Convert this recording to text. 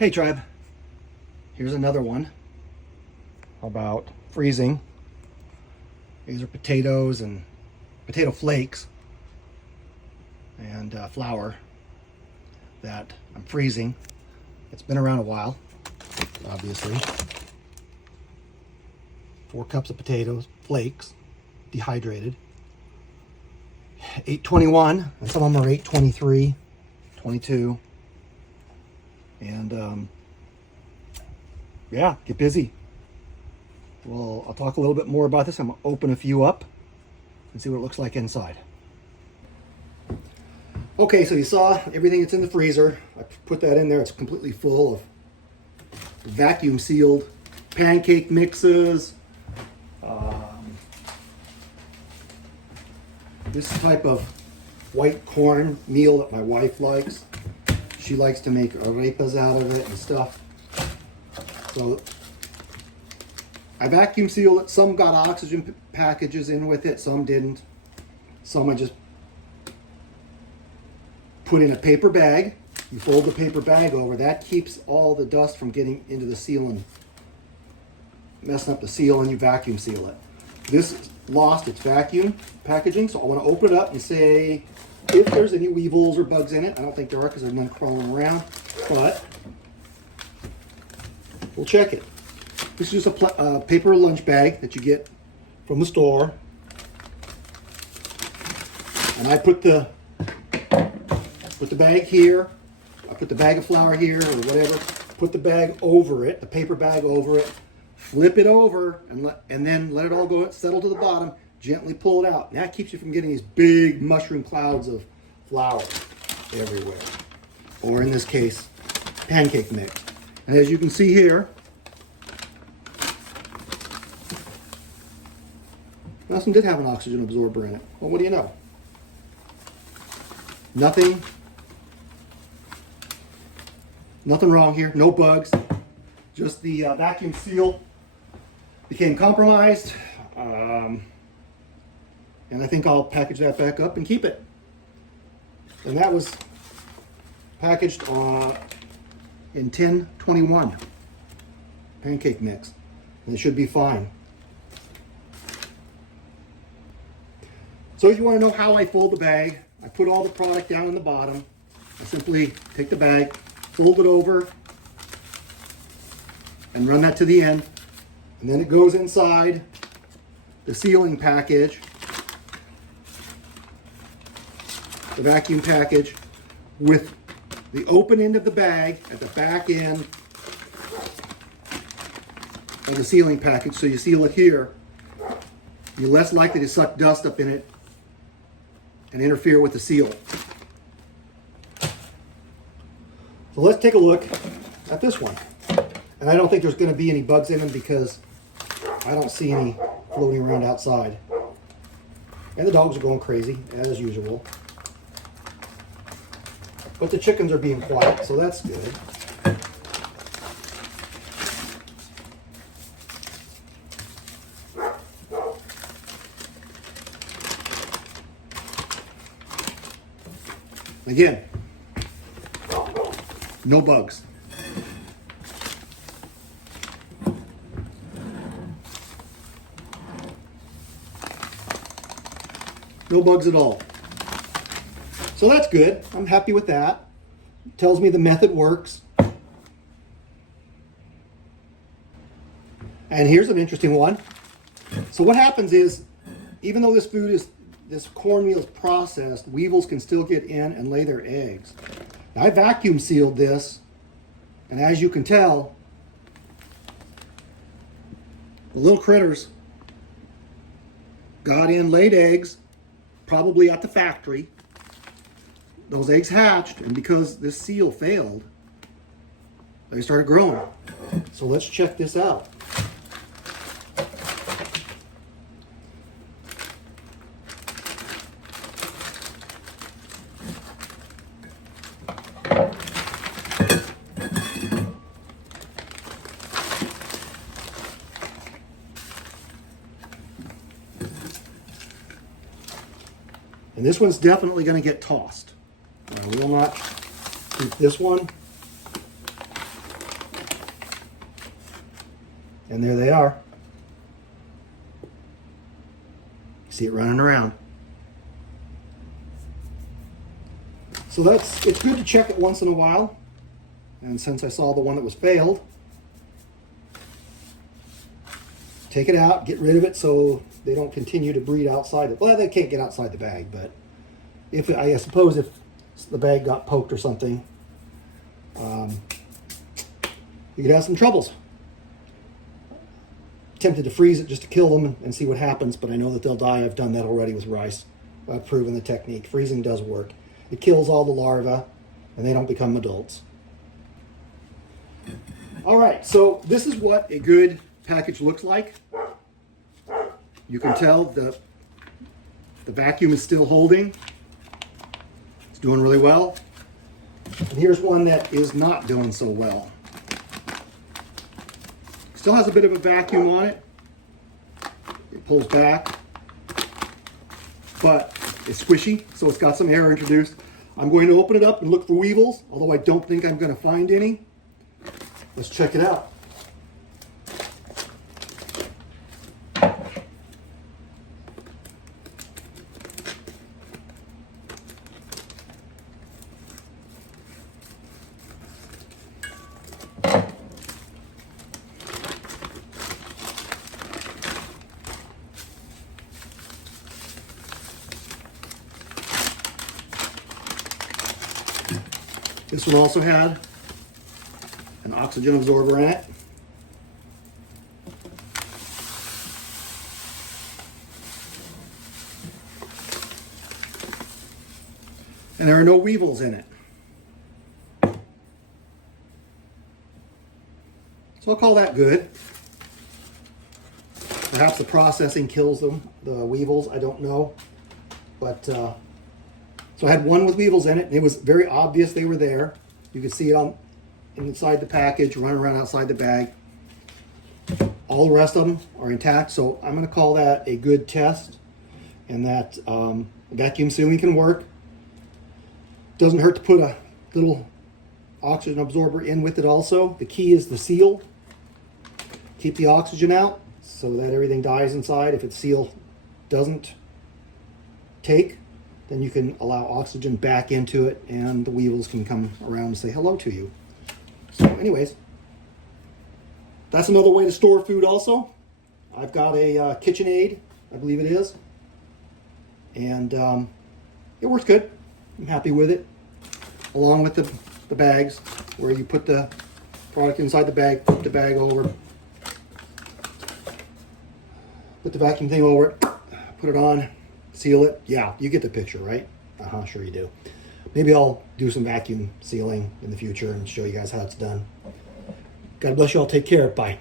Hey tribe, here's another one about freezing. These are potatoes and potato flakes and flour that I'm freezing. It's been around a while, obviously. 4 cups of potatoes, flakes, dehydrated. 821, and some of them are 823, 22. And yeah, get busy. Well, I'll talk a little bit more about this. I'm gonna open a few up and see what it looks like inside. Okay, so you saw everything that's in the freezer. I put that in there. It's completely full of vacuum sealed pancake mixes. This type of white corn meal that my wife likes. She likes to make arepas out of it and stuff. So I vacuum sealed it. Some got oxygen packages in with it, some didn't. Some I just put in a paper bag. You fold the paper bag over. That keeps all the dust from getting into the seal and messing up the seal, and you vacuum seal it. This lost its vacuum packaging, so I want to open it up and say if there's any weevils or bugs in it. I don't think there are because there's none crawling around, but we'll check it. This is just a paper lunch bag that you get from the store. And I put the bag here. I put the bag of flour here or whatever. Put the bag over it, the paper bag over it. Flip it over and then let it all go settle to the bottom. Gently pull it out. And that keeps you from getting these big mushroom clouds of flour everywhere. Or in this case, pancake mix. And as you can see here, this one did have an oxygen absorber in it. Well, what do you know? Nothing wrong here. No bugs. Just the vacuum seal became compromised. And I think I'll package that back up and keep it. And that was packaged in 1021 pancake mix. And it should be fine. So if you want to know how I fold the bag, I put all the product down in the bottom. I simply take the bag, fold it over, and run that to the end. And then it goes inside the sealing package, the vacuum package, with the open end of the bag at the back end of the sealing package. So you seal it here. You're less likely to suck dust up in it and interfere with the seal. So let's take a look at this one. And I don't think there's going to be any bugs in them because I don't see any floating around outside. And the dogs are going crazy, as usual. But the chickens are being quiet, so that's good. Again, no bugs. No bugs at all. So that's good. I'm happy with that. It tells me the method works. And here's an interesting one. So what happens is, even though this cornmeal is processed, weevils can still get in and lay their eggs. Now, I vacuum sealed this, and as you can tell, the little critters got in, laid eggs, probably at the factory. Those eggs hatched, and because this seal failed, they started growing. So let's check this out. And this one's definitely going to get tossed. We will not keep this one. And there they are. See it running around. So it's good to check it once in a while. And since I saw the one that was failed, take it out, get rid of it so they don't continue to breed outside it. Well, they can't get outside the bag, but I suppose if the bag got poked or something, you could have some troubles. Tempted to freeze it just to kill them and see what happens, but I know that they'll die. I've done that already with rice. I've proven the technique. Freezing does work. It kills all the larvae, and they don't become adults. All right, so this is what a good package looks like. You can tell the vacuum is still holding. It's doing really well. And here's one that is not doing so well. Still has a bit of a vacuum on it. It pulls back, but it's squishy, so it's got some air introduced. I'm going to open it up and look for weevils, although I don't think I'm going to find any. Let's check it out. This one also had an oxygen absorber in it. And there are no weevils in it. So I'll call that good. Perhaps the processing kills them, the weevils, I don't know. But so I had one with weevils in it, and it was very obvious they were there. You could see it inside the package, running around outside the bag. All the rest of them are intact, so I'm going to call that a good test, and that vacuum sealing can work. Doesn't hurt to put a little oxygen absorber in with it also. The key is the seal. Keep the oxygen out so that everything dies inside. If its seal doesn't take, then you can allow oxygen back into it and the weevils can come around and say hello to you. So anyways, that's another way to store food also. I've got a KitchenAid, I believe it is. And it works good. I'm happy with it. Along with the bags where you put the product inside the bag, put the bag over, put the vacuum thing over it, put it on, seal it. Yeah, you get the picture, right? Sure you do. Maybe I'll do some vacuum sealing in the future and show you guys how it's done. God bless you all. Take care. Bye.